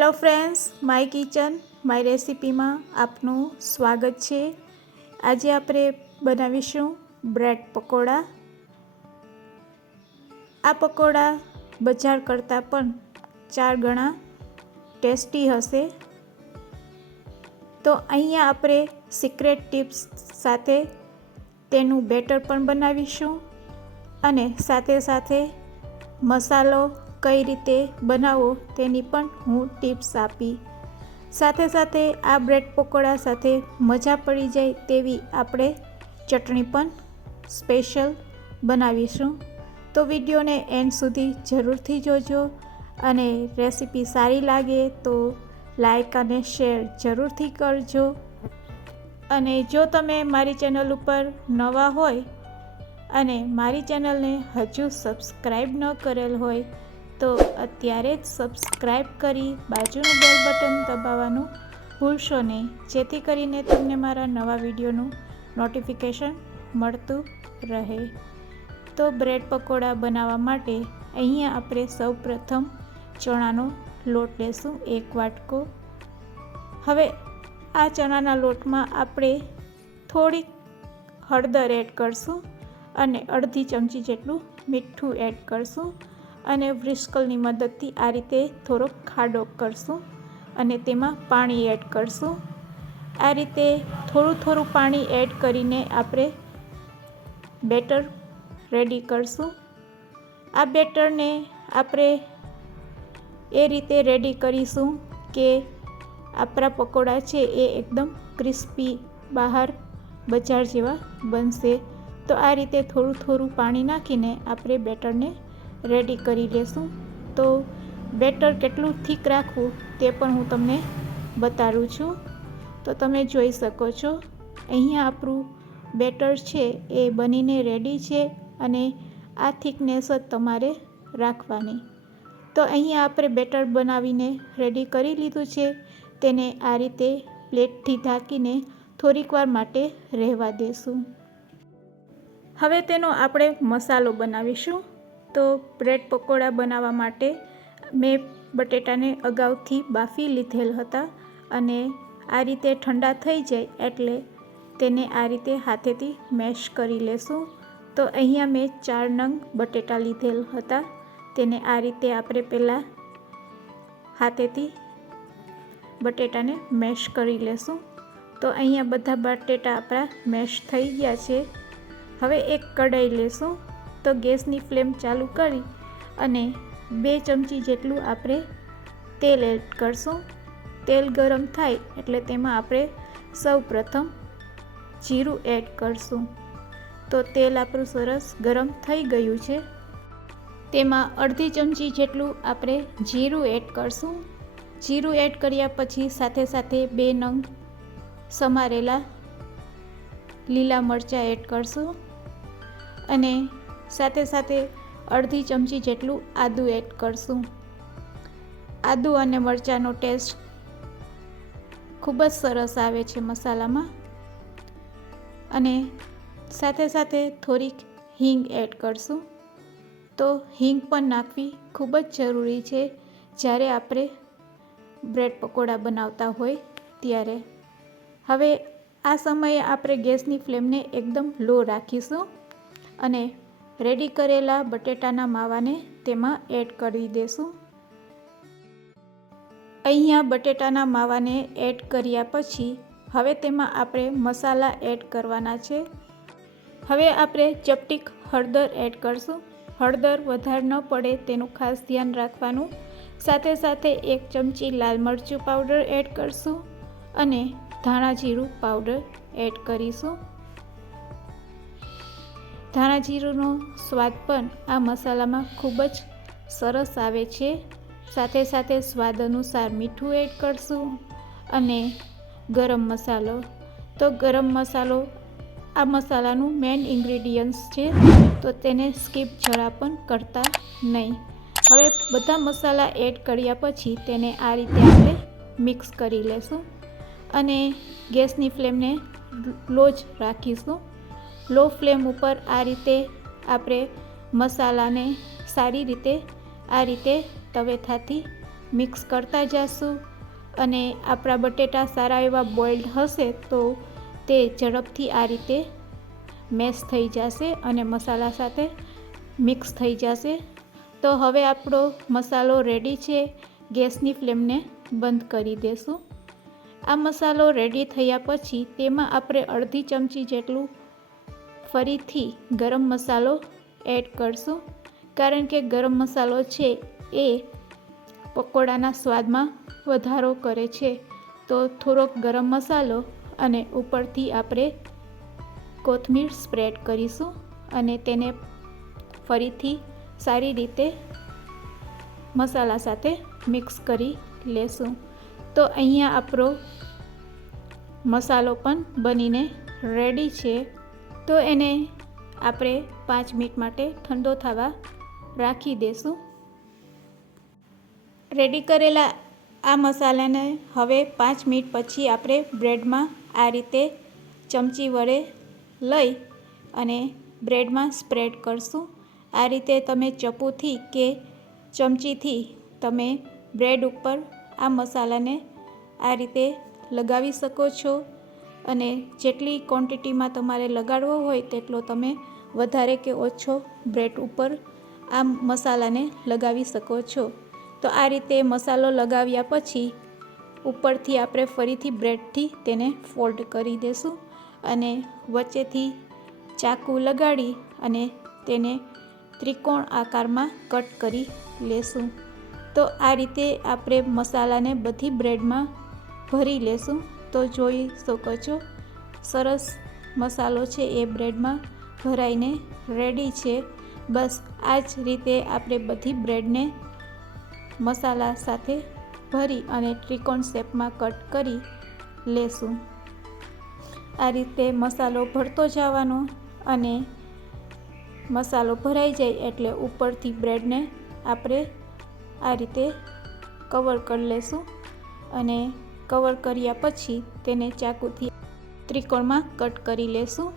Hello friends, my kitchen, my રેસિપીમાં આપનું સ્વાગત છે. આજે આપણે બનાવીશું બ્રેડ પકોડા. આ પકોડા બજાર કરતાં પણ ચાર ગણા ટેસ્ટી હશે. તો અહીંયા આપણે સિક્રેટ ટિપ્સ સાથે તેનું બેટર પણ બનાવીશું અને સાથે સાથે મસાલો કઈ રીતે બનાવો તેની પણ હું ટિપ્સ આપી. સાથે સાથે આ બ્રેડ પકોડા સાથે મજા પડી જાય તેવી આપણે ચટણી પણ સ્પેશિયલ બનાવીશું. તો વિડીયોને એન્ડ સુધી જરૂરથી જોજો અને રેસીપી સારી લાગે તો લાઈક અને શેર જરૂરથી કરજો. અને જો તમે મારી ચેનલ ઉપર નવા હોય અને મારી ચેનલને હજુ સબસ્ક્રાઈબ ન કરેલ હોય તો અત્યારે જ સબસ્ક્રાઈબ કરી બાજુનું બેલ બટન દબાવવાનું ભૂલશો નહીં. જેથી કરીને તમને મારા નવા વિડીયોનું નોટિફિકેશન મળતું રહે. તો બ્રેડ પકોડા બનાવવા માટે અહીંયા આપણે સૌ પ્રથમ ચણાનો લોટ લેશું, એક વાટકો. હવે આ ચણાના લોટમાં આપણે થોડીક હળદર એડ કરશું અને અડધી ચમચી જેટલું મીઠું એડ કરશું. અને વ્રિસ્કલની મદદથી આ રીતે થોડોક ખાડો કરશું અને તેમાં પાણી એડ કરશું. આ રીતે થોડું થોડું પાણી એડ કરીને આપણે બેટર રેડી કરશું. આ બેટરને આપણે એ રીતે રેડી કરીશું કે આપણા પકોડા છે એ એકદમ ક્રિસ્પી બહાર બજાર જેવા બનશે. તો આ રીતે થોડું થોડું પાણી નાખીને આપણે બેટરને રેડી કરી લેશું. તો બેટર કેટલું થીક રાખવું તે પણ હું તમને બતાવું છું. તો તમે જોઈ શકો છો, અહીંયા આપણું બેટર છે એ બનીને રેડી છે અને આ થિકનેસ જ તમારે રાખવાની. તો અહીંયા આપણે બેટર બનાવીને રેડી કરી લીધું છે. તેને આ રીતે પ્લેટથી ઢાંકીને થોડીક વાર માટે રહેવા દેશું. હવે તેનો આપણે મસાલો બનાવીશું. તો બ્રેડ પકોડા બનાવવા માટે મેં બટેટાને અગાઉથી બાફી લીધેલ હતા અને આ રીતે ઠંડા થઈ જાય એટલે તેને આ રીતે હાથેથી મેશ કરી લેશું. તો અહીંયા મેં ચાર નંગ બટેટા લીધેલ હતા. તેને આ રીતે આપણે પહેલાં હાથેથી બટેટાને મેશ કરી લેશું. તો અહીંયા બધા બટેટા આપણા મેશ થઈ ગયા છે. હવે એક કઢાઈ લેશું. તો ગેસની ફ્લેમ ચાલુ કરી અને બે ચમચી જેટલું આપણે તેલ એડ કરશું. તેલ ગરમ થાય એટલે તેમાં આપણે સૌ પ્રથમ જીરું એડ કરશું. તો તેલ આપણું સરસ ગરમ થઈ ગયું છે. તેમાં અડધી ચમચી જેટલું આપણે જીરું એડ કરશું. જીરું એડ કર્યા પછી સાથે સાથે બે નંગ સમારેલા લીલા મરચાં એડ કરશું. અને સાથે સાથે અડધી ચમચી જેટલું આદું એડ કરશું. આદું અને મરચાંનો ટેસ્ટ ખૂબ જ સરસ આવે છે મસાલામાં. અને સાથે સાથે થોડીક હિંગ એડ કરશું. તો હિંગ પણ નાખવી ખૂબ જ જરૂરી છે જ્યારે આપણે બ્રેડ પકોડા બનાવતા હોય ત્યારે. હવે આ સમયે આપણે ગેસની ફ્લેમને એકદમ લો રાખીશું અને રેડી કરેલા બટેટાના માવાને તેમાં એડ કરી દેશું. અહીંયા બટેટાના માવાને એડ કર્યા પછી હવે તેમાં આપણે મસાલા એડ કરવાના છે. હવે આપણે ચપટીક હળદર એડ કરશું. હળદર વધારે ન પડે તેનું ખાસ ધ્યાન રાખવાનું. સાથે સાથે એક ચમચી લાલ મરચું પાવડર એડ કરશું અને ધાણા જીરું પાવડર એડ કરીશું. ધાણા જીરુંનો સ્વાદ પણ આ મસાલામાં ખૂબ જ સરસ આવે છે. સાથે સાથે સ્વાદ અનુસાર મીઠું એડ કરશું અને ગરમ મસાલો. તો ગરમ મસાલો, આ મસાલાનું મેઇન ઇન્ગ્રીડિયન્ટ્સ છે, તો તેને સ્કીપ જરા પણ કરતા નહીં. હવે બધા મસાલા એડ કર્યા પછી તેને આ રીતે આપણે મિક્સ કરી લેશું અને ગેસની ફ્લેમને લો જ રાખીશું. લો ફ્લેમ ઉપર આ રીતે આપણે મસાલાને સારી રીતે આ રીતે તવેથાથી મિક્સ કરતા જઈશું અને આપણા બટેટા સારા એવા બોઇલ્ડ હશે તો તે ઝડપથી આ રીતે મેશ થઈ જશે અને મસાલા સાથે મિક્સ થઈ જશે. તો હવે આપણો મસાલો રેડી છે. ગેસની ફ્લેમને બંધ કરી દેશું. આ મસાલો રેડી થયા પછી તેમાં આપણે અડધી ચમચી જેટલું ફરીથી ગરમ મસાલો એડ કરશું. કારણ કે ગરમ મસાલો છે એ પકોડાના સ્વાદમાં વધારો કરે છે. તો થોડોક ગરમ મસાલો અને ઉપરથી આપણે કોથમીર સ્પ્રેડ કરીશું અને તેને ફરીથી સારી રીતે મસાલા સાથે મિક્સ કરી લેશું. તો અહીંયા આપણો મસાલો પણ બનીને રેડી છે. તો એને આપણે પાંચ મિનિટ માટે ઠંડો થવા રાખી દેશું. રેડી કરેલા આ મસાલાને હવે પાંચ મિનિટ પછી આપણે બ્રેડમાં આ રીતે ચમચી વડે લઈ અને બ્રેડમાં સ્પ્રેડ કરશું. આ રીતે તમે ચપ્પુથી કે ચમચીથી તમે બ્રેડ ઉપર આ મસાલાને આ રીતે લગાવી શકો છો. અને જેટલી ક્વોન્ટિટીમાં તમારે લગાડવો હોય તેટલો તમે વધારે કે ઓછો બ્રેડ ઉપર આ મસાલાને લગાવી શકો છો. તો આ રીતે મસાલો લગાવ્યા પછી ઉપરથી આપણે ફરીથી બ્રેડથી તેને ફોલ્ડ કરી દેશું અને વચ્ચેથી ચાકુ લગાડી અને તેને ત્રિકોણ આકારમાં કટ કરી લેશું. તો આ રીતે આપણે મસાલાને બધી બ્રેડમાં ભરી લેશું. તો જોઈ શકો છો સરસ મસાલો છે એ બ્રેડમાં ભરાઈને રેડી છે. બસ આ જ રીતે આપણે બધી બ્રેડને મસાલા સાથે ભરી અને ત્રિકોણ શેપમાં કટ કરી લેશું. આ રીતે મસાલો ભરતો જવાનો અને મસાલો ભરાઈ જાય એટલે ઉપરથી બ્રેડને આપણે આ રીતે કવર કરી લેશું. અને કવર કર્યા પછી તેને ચાકુથી ત્રિકોણમાં કટ કરી લેશું.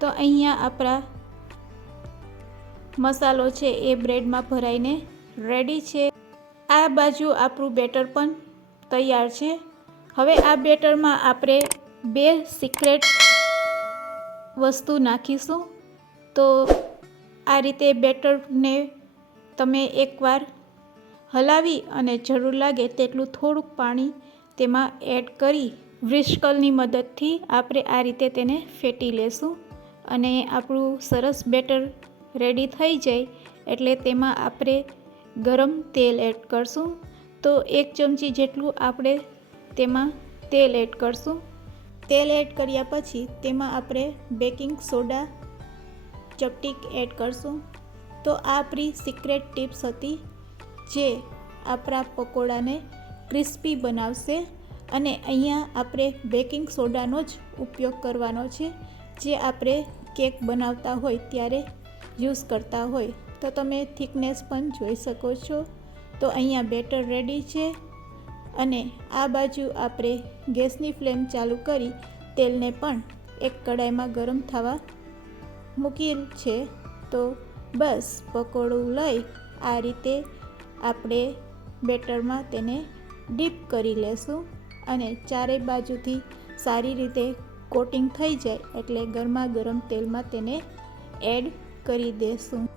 તો અહીંયા આપણા મસાલો છે એ બ્રેડમાં ભરાઈને રેડી છે. આ બાજુ આપણું બેટર પણ તૈયાર છે. હવે આ બેટરમાં આપણે બે સિક્રેટ વસ્તુ નાખીશું. તો આ રીતે બેટરને તમે એકવાર હલાવી અને જરૂર લાગે તેટલું થોડુંક પાણી તેમાં એડ કરી વ્રિસ્કલની મદદથી આપણે આ રીતે તેને ફેટી લેશું અને આપણું સરસ બેટર રેડી થઈ જાય એટલે તેમાં આપણે ગરમ તેલ એડ કરશું. તો એક ચમચી જેટલું આપણે તેમાં તેલ એડ કરશું. તેલ એડ કર્યા પછી તેમાં આપણે બેકિંગ સોડા, ચપટીક એડ કરશું. તો આ આપણી સિક્રેટ ટિપ્સ હતી. જે આપણા પકોડાને ક્રિસ્પી બનાવશે અને અહીંયા આપણે બેકિંગ સોડાનો જ ઉપયોગ કરવાનો છે. જે આપણે કેક બનાવતા હોય ત્યારે યુઝ કરતા હોય. તો તમે થિકનેસ પણ જોઈ શકો છો. તો અહીંયા બેટર રેડી છે. અને આ બાજુ આપણે ગેસની ફ્લેમ ચાલુ કરી તેલને પણ એક કડાઈમાં ગરમ થવા મૂકી છે. તો બસ, પકોડું લઈ આ રીતે આપણે બેટરમાં તેને ડીપ કરી લેશું અને ચારેય બાજુથી સારી રીતે કોટિંગ થઈ જાય એટલે ગરમા ગરમ તેલમાં તેને એડ કરી દેશું.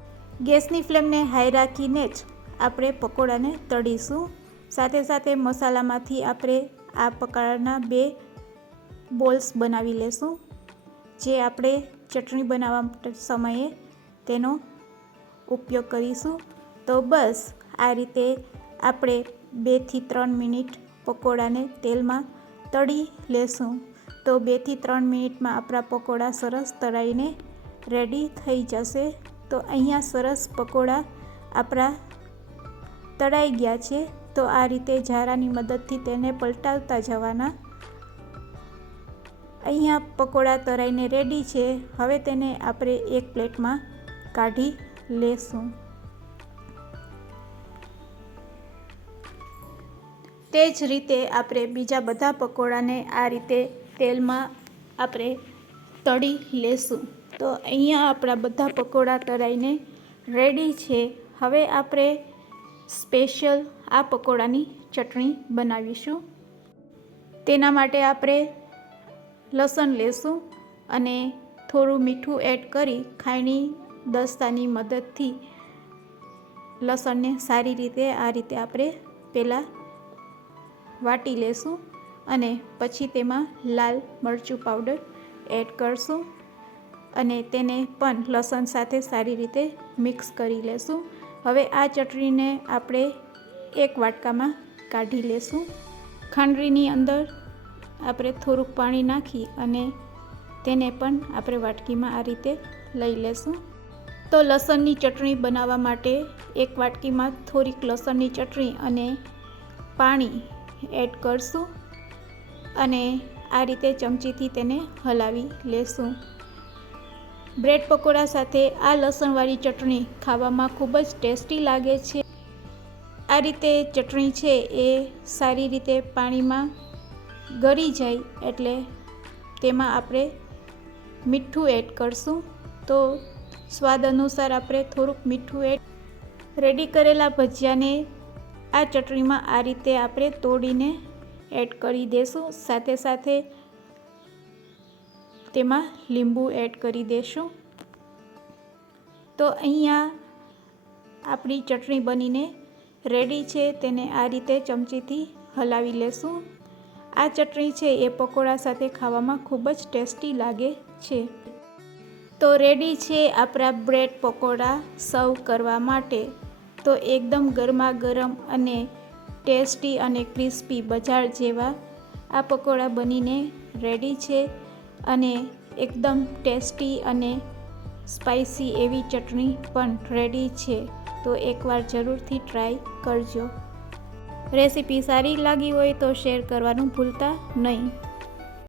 ગેસની ફ્લેમને હાઈ રાખીને જ આપણે પકોડાને તળીશું. સાથે સાથે મસાલામાંથી આપણે આ પકોડાના બે બોલ્સ બનાવી લેશું. જે આપણે ચટણી બનાવવા સમયે તેનો ઉપયોગ કરીશું. તો બસ આ રીતે આપણે બેથી ત્રણ મિનિટ પકોડાને તેલમાં તળી લેશું. તો બેથી ત્રણ મિનિટમાં આપણા પકોડા સરસ તળાઈને રેડી થઈ જશે. તો અહીંયા સરસ પકોડા આપણા તળાઈ ગયા છે. તો આ રીતે ઝારાની મદદથી તેને પલટાવતા જવાના. અહીંયા પકોડા તળાઈને રેડી છે. હવે તેને આપણે એક પ્લેટમાં કાઢી લેશું. તે જ રીતે આપણે બીજા બધા પકોડાને આ રીતે તેલમાં આપણે તળી લેશું. તો અહીંયા આપણા બધા પકોડા તળાઈને રેડી છે. હવે આપણે સ્પેશિયલ આ પકોડાની ચટણી બનાવીશું. તેના માટે આપણે લસણ લેશું અને થોડું મીઠું એડ કરી ખાયણી દસ્તાની મદદથી લસણને સારી રીતે આ રીતે આપણે પહેલાં વાટી લેશું અને પછી તેમાં લાલ મરચું પાવડર એડ કરશું અને તેને પણ લસણ સાથે સારી રીતે મિક્સ કરી લેશું. હવે આ ચટણીને આપણે એક વાટકામાં કાઢી લેશું. ખાંડરીની અંદર આપણે થોડુંક પાણી નાખી અને તેને પણ આપણે વાટકીમાં આ રીતે લઈ લેશું. તો લસણની ચટણી બનાવવા માટે એક વાટકીમાં થોડીક લસણની ચટણી અને પાણી એડ કરશું અને આ રીતે ચમચીથી તેને હલાવી લેશું. બ્રેડ પકોડા સાથે આ લસણવાળી ચટણી ખાવામાં ખૂબ જ ટેસ્ટી લાગે છે. આ રીતે ચટણી છે એ સારી રીતે પાણીમાં ગળી જાય એટલે તેમાં આપણે મીઠું એડ કરશું. તો સ્વાદ અનુસાર આપણે થોડુંક મીઠું એડ, રેડી કરેલા ભજીયાને આ ચટણીમાં આ રીતે આપણે તોડીને એડ કરી દેશું. સાથે સાથે તેમાં લીંબુ એડ કરી દેશું. તો અહીંયા આપણી ચટણી બનીને રેડી છે. તેને આ રીતે ચમચીથી હલાવી લેશું. આ ચટણી છે એ પકોડા સાથે ખાવામાં ખૂબ જ ટેસ્ટી લાગે છે. તો રેડી છે આપણા બ્રેડ પકોડા સર્વ કરવા માટે. તો એકદમ ગરમા ગરમ અને ટેસ્ટી અને ક્રિસ્પી બજાર જેવા આ પકોડા બનીને રેડી છે અને એકદમ ટેસ્ટી અને સ્પાઇસી એવી ચટણી પણ રેડી છે. તો એકવાર જરૂરથી ટ્રાય કરજો. રેસીપી સારી લાગી હોય તો શેર કરવાનું ભૂલતા નહીં.